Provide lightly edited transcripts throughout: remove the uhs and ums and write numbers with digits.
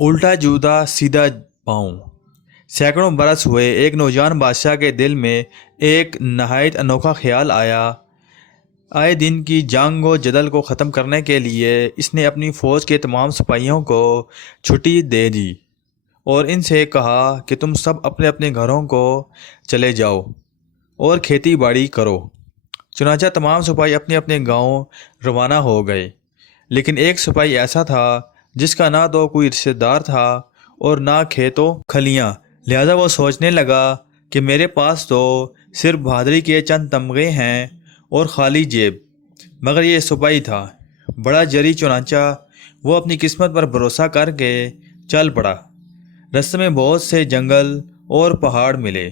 الٹا جوتا سیدھا پاؤں۔ سینکڑوں برس ہوئے ایک نوجوان بادشاہ کے دل میں ایک نہایت انوکھا خیال آیا۔ آئے دن کی جنگ و جدل کو ختم کرنے کے لیے اس نے اپنی فوج کے تمام سپاہیوں کو چھٹی دے دی اور ان سے کہا کہ تم سب اپنے اپنے گھروں کو چلے جاؤ اور کھیتی باڑی کرو۔ چنانچہ تمام سپاہی اپنے اپنے گاؤں روانہ ہو گئے، لیکن ایک سپاہی ایسا تھا جس کا نہ تو کوئی رشتہ دار تھا اور نہ کھیت و کھلیاں، لہذا وہ سوچنے لگا کہ میرے پاس تو صرف بہادری کے چند تمغے ہیں اور خالی جیب، مگر یہ سپاہی تھا بڑا جری، چنانچہ وہ اپنی قسمت پر بھروسہ کر کے چل پڑا۔ رستے میں بہت سے جنگل اور پہاڑ ملے،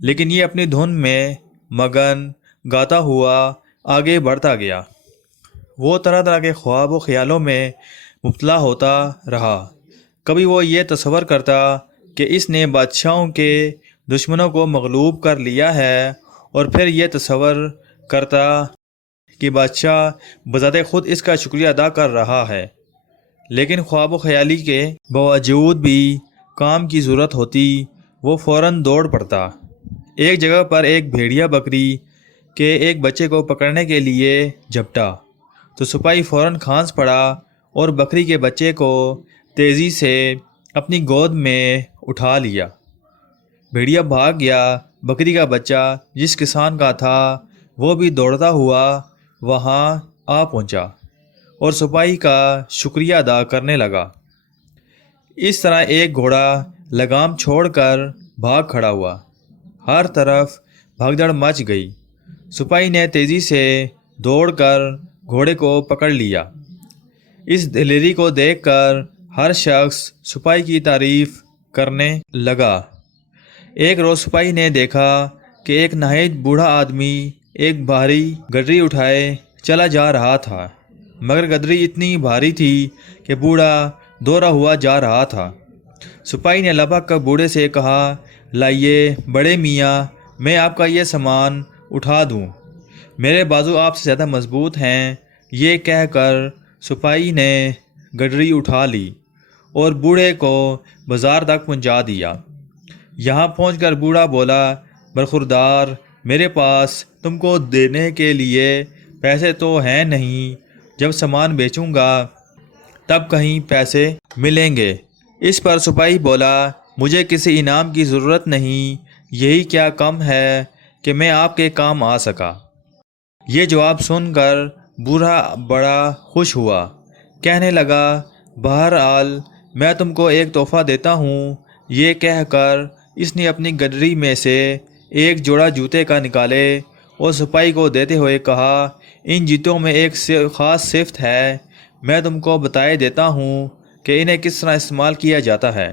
لیکن یہ اپنی دھن میں مگن گاتا ہوا آگے بڑھتا گیا۔ وہ طرح طرح کے خواب و خیالوں میں مبتلا ہوتا رہا۔ کبھی وہ یہ تصور کرتا کہ اس نے بادشاہوں کے دشمنوں کو مغلوب کر لیا ہے، اور پھر یہ تصور کرتا کہ بادشاہ بذات خود اس کا شکریہ ادا کر رہا ہے، لیکن خواب و خیالی کے باوجود بھی کام کی ضرورت ہوتی، وہ فوراً دوڑ پڑتا۔ ایک جگہ پر ایک بھیڑیا بکری کے ایک بچے کو پکڑنے کے لیے جھپٹا تو سپاہی فوراً کھانس پڑا اور بکری کے بچے کو تیزی سے اپنی گود میں اٹھا لیا۔ بھیڑیا بھاگ گیا۔ بکری کا بچہ جس کسان کا تھا وہ بھی دوڑتا ہوا وہاں آ پہنچا اور سپاہی کا شکریہ ادا کرنے لگا۔ اس طرح ایک گھوڑا لگام چھوڑ کر بھاگ کھڑا ہوا۔ ہر طرف بھگدڑ مچ گئی۔ سپاہی نے تیزی سے دوڑ کر گھوڑے کو پکڑ لیا۔ اس دلیری کو دیکھ کر ہر شخص سپاہی کی تعریف کرنے لگا۔ ایک روز سپاہی نے دیکھا کہ ایک نہایت بوڑھا آدمی ایک بھاری گڈری اٹھائے چلا جا رہا تھا، مگر گڈری اتنی بھاری تھی کہ بوڑھا دوڑا ہوا جا رہا تھا۔ سپاہی نے لبک کر بوڑھے سے کہا، لائیے بڑے میاں، میں آپ کا یہ سامان اٹھا دوں، میرے بازو آپ سے زیادہ مضبوط ہیں۔ یہ کہہ کر سپاہی نے گڈری اٹھا لی اور بوڑھے کو بازار تک پہنچا دیا۔ یہاں پہنچ کر بوڑھا بولا، برخوردار، میرے پاس تم کو دینے کے لیے پیسے تو ہیں نہیں، جب سامان بیچوں گا تب کہیں پیسے ملیں گے۔ اس پر سپاہی بولا، مجھے کسی انعام کی ضرورت نہیں، یہی کیا کم ہے کہ میں آپ کے کام آ سکا۔ یہ جواب سن کر بوڑھا بڑا خوش ہوا، کہنے لگا، بہرحال میں تم کو ایک تحفہ دیتا ہوں۔ یہ کہہ کر اس نے اپنی گڈری میں سے ایک جوڑا جوتے کا نکالے اور سپاہی کو دیتے ہوئے کہا، ان جوتوں میں ایک خاص صفت ہے، میں تم کو بتائے دیتا ہوں کہ انہیں کس طرح استعمال کیا جاتا ہے۔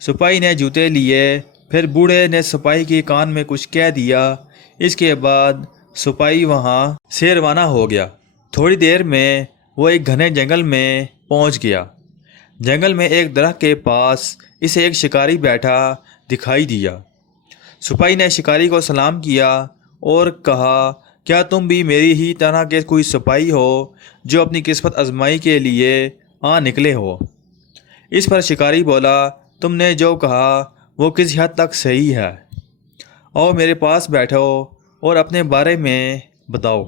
سپاہی نے جوتے لیے، پھر بوڑھے نے سپاہی کے کان میں کچھ کہہ دیا۔ اس کے بعد سپاہی وہاں سے روانہ ہو گیا۔ تھوڑی دیر میں وہ ایک گھنے جنگل میں پہنچ گیا۔ جنگل میں ایک درخت کے پاس اسے ایک شکاری بیٹھا دکھائی دیا۔ سپاہی نے شکاری کو سلام کیا اور کہا، کیا تم بھی میری ہی طرح کے کوئی سپاہی ہو جو اپنی قسمت آزمائی کے لیے آ نکلے ہو؟ اس پر شکاری بولا، تم نے جو کہا وہ کسی حد تک صحیح ہے، آؤ میرے پاس بیٹھو اور اپنے بارے میں بتاؤ۔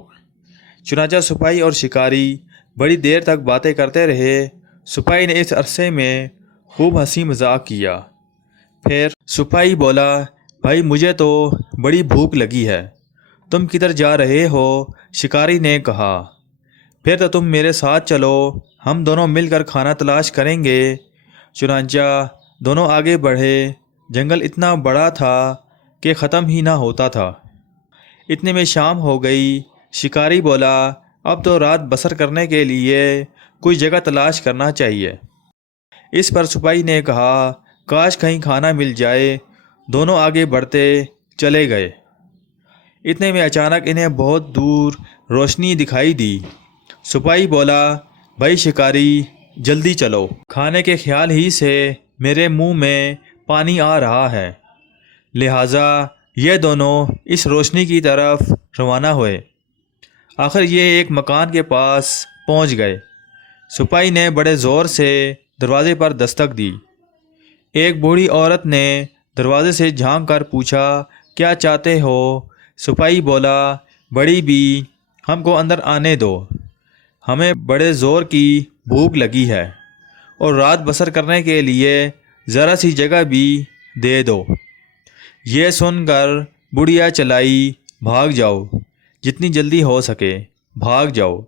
چنانچہ سپاہی اور شکاری بڑی دیر تک باتیں کرتے رہے۔ سپاہی نے اس عرصے میں خوب ہنسی مذاق کیا۔ پھر سپاہی بولا، بھائی مجھے تو بڑی بھوک لگی ہے، تم کدھر جا رہے ہو؟ شکاری نے کہا، پھر تو تم میرے ساتھ چلو، ہم دونوں مل کر کھانا تلاش کریں گے۔ چنانچہ دونوں آگے بڑھے۔ جنگل اتنا بڑا تھا کہ ختم ہی نہ ہوتا تھا۔ اتنے میں شام ہو گئی۔ شکاری بولا، اب تو رات بسر کرنے کے لیے کوئی جگہ تلاش کرنا چاہیے۔ اس پر سپاہی نے کہا، کاش کہیں کھانا مل جائے۔ دونوں آگے بڑھتے چلے گئے۔ اتنے میں اچانک انہیں بہت دور روشنی دکھائی دی۔ سپاہی بولا، بھائی شکاری، جلدی چلو، کھانے کے خیال ہی سے میرے منہ میں پانی آ رہا ہے۔ لہٰذا یہ دونوں اس روشنی کی طرف روانہ ہوئے۔ آخر یہ ایک مکان کے پاس پہنچ گئے۔ سپاہی نے بڑے زور سے دروازے پر دستک دی۔ ایک بوڑھی عورت نے دروازے سے جھانک کر پوچھا، کیا چاہتے ہو؟ سپاہی بولا، بڑی بی، ہم کو اندر آنے دو، ہمیں بڑے زور کی بھوک لگی ہے اور رات بسر کرنے کے لیے ذرا سی جگہ بھی دے دو۔ یہ سن کر بڑھیا چلائی، بھاگ جاؤ، جتنی جلدی ہو سکے بھاگ جاؤ،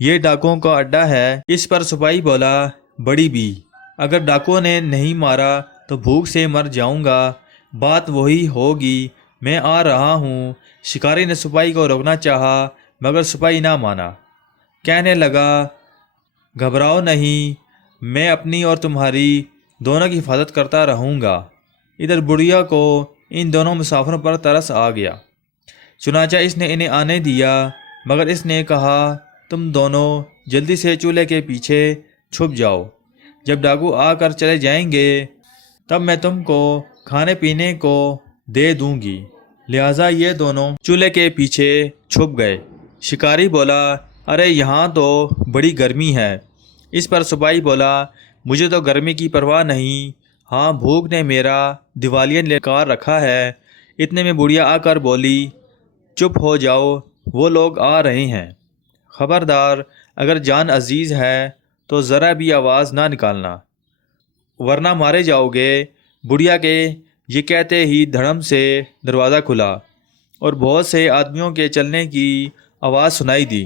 یہ ڈاکوؤں کا اڈا ہے۔ اس پر سپاہی بولا، بڑی بی، اگر ڈاکوؤں نے نہیں مارا تو بھوک سے مر جاؤں گا، بات وہی ہوگی، میں آ رہا ہوں۔ شکاری نے سپاہی کو روکنا چاہا مگر سپاہی نہ مانا، کہنے لگا، گھبراؤ نہیں، میں اپنی اور تمہاری دونوں کی حفاظت کرتا رہوں گا۔ ادھر بڑھیا کو ان دونوں مسافروں پر ترس آ گیا، چنانچہ اس نے انہیں آنے دیا، مگر اس نے کہا، تم دونوں جلدی سے چولہے کے پیچھے چھپ جاؤ، جب ڈاکو آ کر چلے جائیں گے تب میں تم کو کھانے پینے کو دے دوں گی۔ لہٰذا یہ دونوں چولہے کے پیچھے چھپ گئے۔ شکاری بولا، ارے یہاں تو بڑی گرمی ہے۔ اس پر سپاہی بولا، مجھے تو گرمی کی پرواہ نہیں، ہاں بھوک نے میرا دیوالیہ لکار رکھا ہے۔ اتنے میں بڑھیا آ کر بولی، چپ ہو جاؤ، وہ لوگ آ رہے ہیں، خبردار اگر جان عزیز ہے تو ذرا بھی آواز نہ نکالنا ورنہ مارے جاؤ گے۔ بڑھیا کے یہ کہتے ہی دھڑم سے دروازہ کھلا اور بہت سے آدمیوں کے چلنے کی آواز سنائی دی۔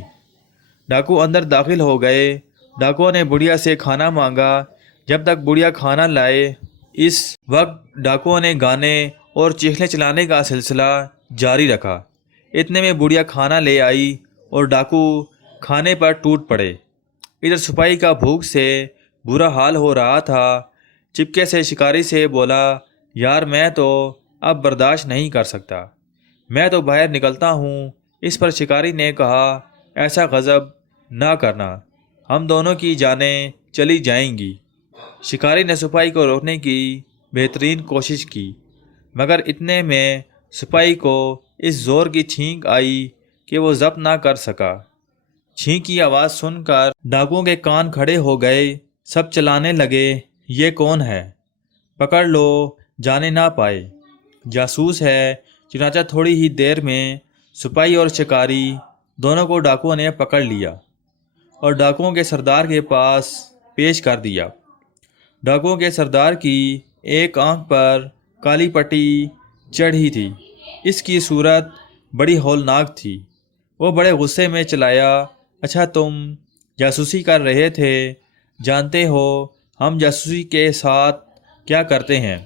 ڈاکو اندر داخل ہو گئے۔ ڈاکو نے بڑھیا سے کھانا مانگا، جب تک بڑھیا کھانا لائے اس وقت ڈاکو نے گانے اور چیخنے چلانے کا سلسلہ جاری رکھا۔ اتنے میں بڑھیا کھانا لے آئی اور ڈاکو کھانے پر ٹوٹ پڑے۔ ادھر سپاہی کا بھوک سے برا حال ہو رہا تھا، چپکے سے شکاری سے بولا، یار میں تو اب برداشت نہیں کر سکتا، میں تو باہر نکلتا ہوں۔ اس پر شکاری نے کہا، ایسا غضب نہ کرنا، ہم دونوں کی جانیں چلی جائیں گی۔ شکاری نے سپاہی کو روکنے کی بہترین کوشش کی، مگر اتنے میں سپاہی کو اس زور کی چھینک آئی کہ وہ ضبط نہ کر سکا۔ چھینک کی آواز سن کر ڈاکوؤں کے کان کھڑے ہو گئے، سب چلانے لگے، یہ کون ہے؟ پکڑ لو، جانے نہ پائے، جاسوس ہے۔ چنانچہ تھوڑی ہی دیر میں سپاہی اور شکاری دونوں کو ڈاکوؤں نے پکڑ لیا اور ڈاکوؤں کے سردار کے پاس پیش کر دیا۔ ڈاکوؤں کے سردار کی ایک آنکھ پر کالی پٹی چڑھی تھی، اس کی صورت بڑی ہولناک تھی۔ وہ بڑے غصے میں چلایا، اچھا تم جاسوسی کر رہے تھے، جانتے ہو ہم جاسوسی کے ساتھ کیا کرتے ہیں؟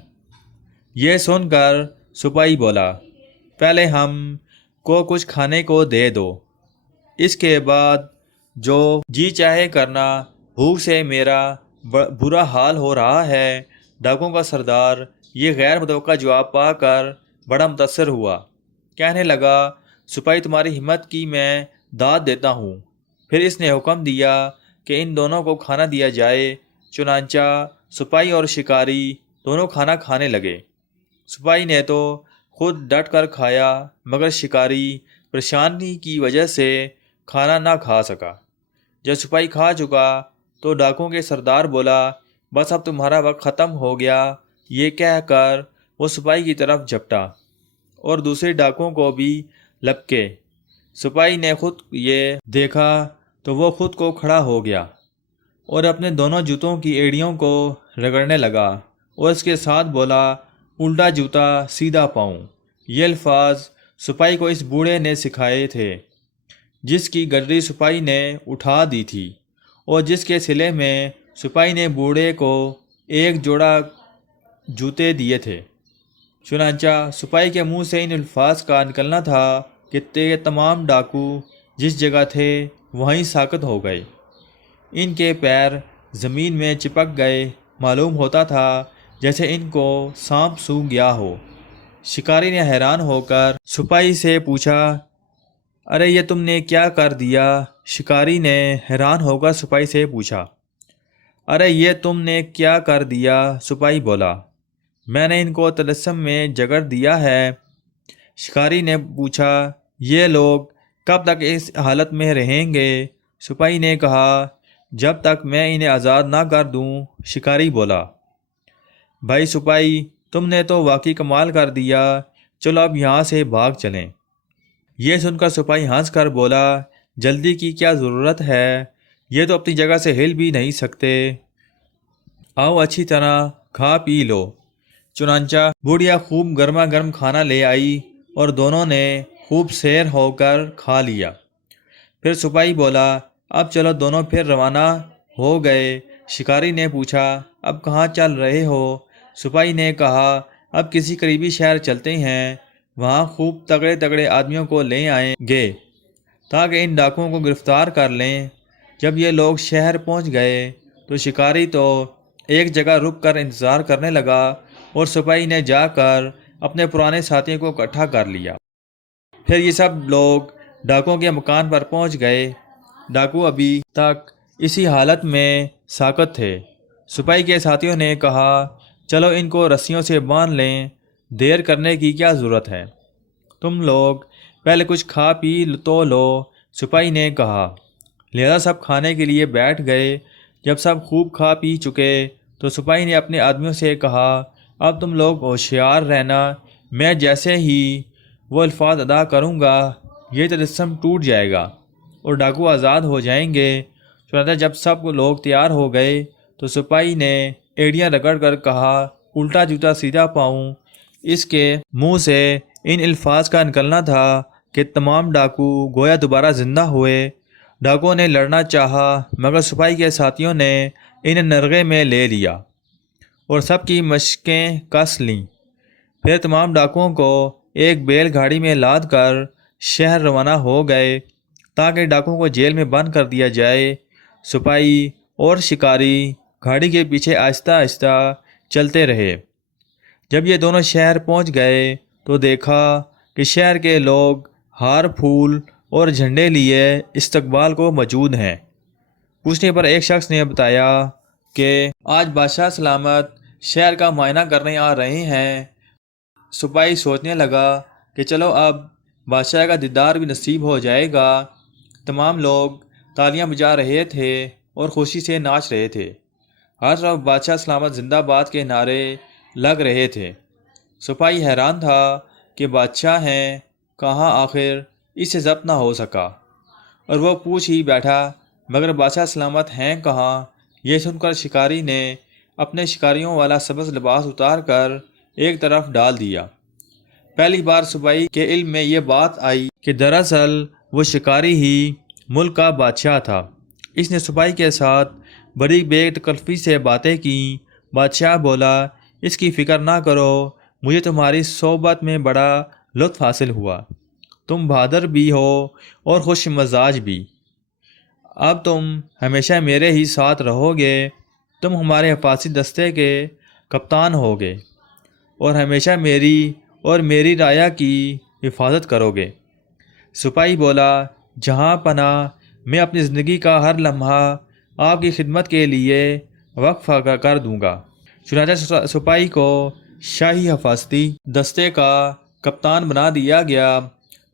یہ سن کر سپاہی بولا، پہلے ہم کو کچھ کھانے کو دے دو، اس کے بعد جو جی چاہے کرنا، بھوک سے میرا برا حال ہو رہا ہے۔ ڈاکوؤں کا سردار یہ غیر متوقع جواب پا کر بڑا متاثر ہوا، کہنے لگا، سپاہی تمہاری ہمت کی میں داد دیتا ہوں۔ پھر اس نے حکم دیا کہ ان دونوں کو کھانا دیا جائے۔ چنانچہ سپاہی اور شکاری دونوں کھانا کھانے لگے۔ سپاہی نے تو خود ڈٹ کر کھایا، مگر شکاری پریشانی کی وجہ سے کھانا نہ کھا سکا۔ جب سپاہی کھا چکا تو ڈاکوؤں کے سردار بولا، بس اب تمہارا وقت ختم ہو گیا۔ یہ کہہ کر وہ سپاہی کی طرف جھپٹا اور دوسرے ڈاکوؤں کو بھی لپکے۔ سپاہی نے خود یہ دیکھا تو وہ خود کو کھڑا ہو گیا اور اپنے دونوں جوتوں کی ایڑیوں کو رگڑنے لگا اور اس کے ساتھ بولا، الٹا جوتا سیدھا پاؤں۔ یہ الفاظ سپاہی کو اس بوڑھے نے سکھائے تھے، جس کی گڈری سپاہی نے اٹھا دی تھی اور جس کے صلے میں سپاہی نے بوڑھے کو ایک جوڑا جوتے دیے تھے۔ چنانچہ سپاہی کے منہ سے ان الفاظ کا نکلنا تھا کہ تمام ڈاکو جس جگہ تھے وہیں ساکت ہو گئے، ان کے پیر زمین میں چپک گئے، معلوم ہوتا تھا جیسے ان کو سانپ سونگھ گیا ہو۔ شکاری نے حیران ہو کر سپاہی سے پوچھا، ارے یہ تم نے کیا کر دیا؟ شکاری نے حیران ہو کر سپاہی سے پوچھا، ارے یہ تم نے کیا کر دیا؟ سپاہی بولا، میں نے ان کو طلسم میں جگڑ دیا ہے۔ شکاری نے پوچھا، یہ لوگ کب تک اس حالت میں رہیں گے؟ سپاہی نے کہا، جب تک میں انہیں آزاد نہ کر دوں۔ شکاری بولا، بھائی سپاہی، تم نے تو واقعی کمال کر دیا، چلو اب یہاں سے بھاگ چلیں۔ یہ سن کر سپاہی ہنس کر بولا، جلدی کی کیا ضرورت ہے، یہ تو اپنی جگہ سے ہل بھی نہیں سکتے، آؤ اچھی طرح کھا پی لو۔ چنانچہ بوڑھیا خوب گرما گرم کھانا لے آئی اور دونوں نے خوب سیر ہو کر کھا لیا۔ پھر سپاہی بولا، اب چلو۔ دونوں پھر روانہ ہو گئے۔ شکاری نے پوچھا، اب کہاں چل رہے ہو؟ سپاہی نے کہا، اب کسی قریبی شہر چلتے ہیں، وہاں خوب تگڑے تگڑے آدمیوں کو لے آئیں گے تاکہ ان ڈاکوؤں کو گرفتار کر لیں۔ جب یہ لوگ شہر پہنچ گئے تو شکاری تو ایک جگہ رک کر انتظار کرنے لگا اور سپاہی نے جا کر اپنے پرانے ساتھیوں کو اکٹھا کر لیا۔ پھر یہ سب لوگ ڈاکوؤں کے مکان پر پہنچ گئے۔ ڈاکو ابھی تک اسی حالت میں ساکت تھے۔ سپاہی کے ساتھیوں نے کہا، چلو ان کو رسیوں سے باندھ لیں، دیر کرنے کی کیا ضرورت ہے، تم لوگ پہلے کچھ کھا پی تو لو۔ سپاہی نے کہا۔ لہذا سب کھانے کے لیے بیٹھ گئے۔ جب سب خوب کھا پی چکے تو سپاہی نے اپنے آدمیوں سے کہا، اب تم لوگ ہوشیار رہنا، میں جیسے ہی وہ الفاظ ادا کروں گا یہ تجسم ٹوٹ جائے گا اور ڈاکو آزاد ہو جائیں گے۔ چنانچہ جب سب لوگ تیار ہو گئے تو سپاہی نے ایڑیاں رگڑ کر کہا، الٹا جوتا سیدھا پاؤں۔ اس کے منہ سے ان الفاظ کا نکلنا تھا کہ تمام ڈاکو گویا دوبارہ زندہ ہوئے۔ ڈاکوؤں نے لڑنا چاہا مگر سپاہی کے ساتھیوں نے انہیں نرغے میں لے لیا اور سب کی مشقیں کس لیں۔ پھر تمام ڈاکوؤں کو ایک بیل گاڑی میں لاد کر شہر روانہ ہو گئے تاکہ ڈاکوؤں کو جیل میں بند کر دیا جائے۔ سپاہی اور شکاری گاڑی کے پیچھے آہستہ آہستہ چلتے رہے۔ جب یہ دونوں شہر پہنچ گئے تو دیکھا کہ شہر کے لوگ ہار پھول اور جھنڈے لیے استقبال کو موجود ہیں۔ پوچھنے پر ایک شخص نے بتایا کہ آج بادشاہ سلامت شہر کا معائنہ کرنے آ رہے ہیں۔ سپاہی سوچنے لگا کہ چلو اب بادشاہ کا دیدار بھی نصیب ہو جائے گا۔ تمام لوگ تالیاں بجا رہے تھے اور خوشی سے ناچ رہے تھے۔ ہر طرف بادشاہ سلامت زندہ باد کے نعرے لگ رہے تھے۔ سپاہی حیران تھا کہ بادشاہ ہیں کہاں، آخر اس سے ضبط نہ ہو سکا اور وہ پوچھ ہی بیٹھا، مگر بادشاہ سلامت ہیں کہاں؟ یہ سن کر شکاری نے اپنے شکاریوں والا سبز لباس اتار کر ایک طرف ڈال دیا۔ پہلی بار سپاہی کے علم میں یہ بات آئی کہ دراصل وہ شکاری ہی ملک کا بادشاہ تھا۔ اس نے سپاہی کے ساتھ بڑی بے تکلفی سے باتیں کیں۔ بادشاہ بولا، اس کی فکر نہ کرو، مجھے تمہاری صحبت میں بڑا لطف حاصل ہوا، تم بہادر بھی ہو اور خوش مزاج بھی، اب تم ہمیشہ میرے ہی ساتھ رہو گے، تم ہمارے حفاظتی دستے کے کپتان ہوگے اور ہمیشہ میری اور میری رعایا کی حفاظت کرو گے۔ سپاہی بولا، جہاں پناہ، میں اپنی زندگی کا ہر لمحہ آپ کی خدمت کے لیے وقف کر دوں گا۔ چنانچہ سپاہی کو شاہی حفاظتی دستے کا کپتان بنا دیا گیا۔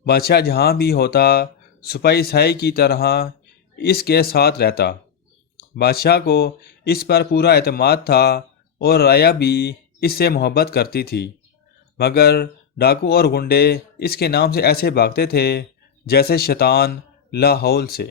بادشاہ جہاں بھی ہوتا سپاہی سائے کی طرح اس کے ساتھ رہتا۔ بادشاہ کو اس پر پورا اعتماد تھا اور رعایا بھی اس سے محبت کرتی تھی، مگر ڈاکو اور گنڈے اس کے نام سے ایسے بھاگتے تھے جیسے شیطان لاحول سے۔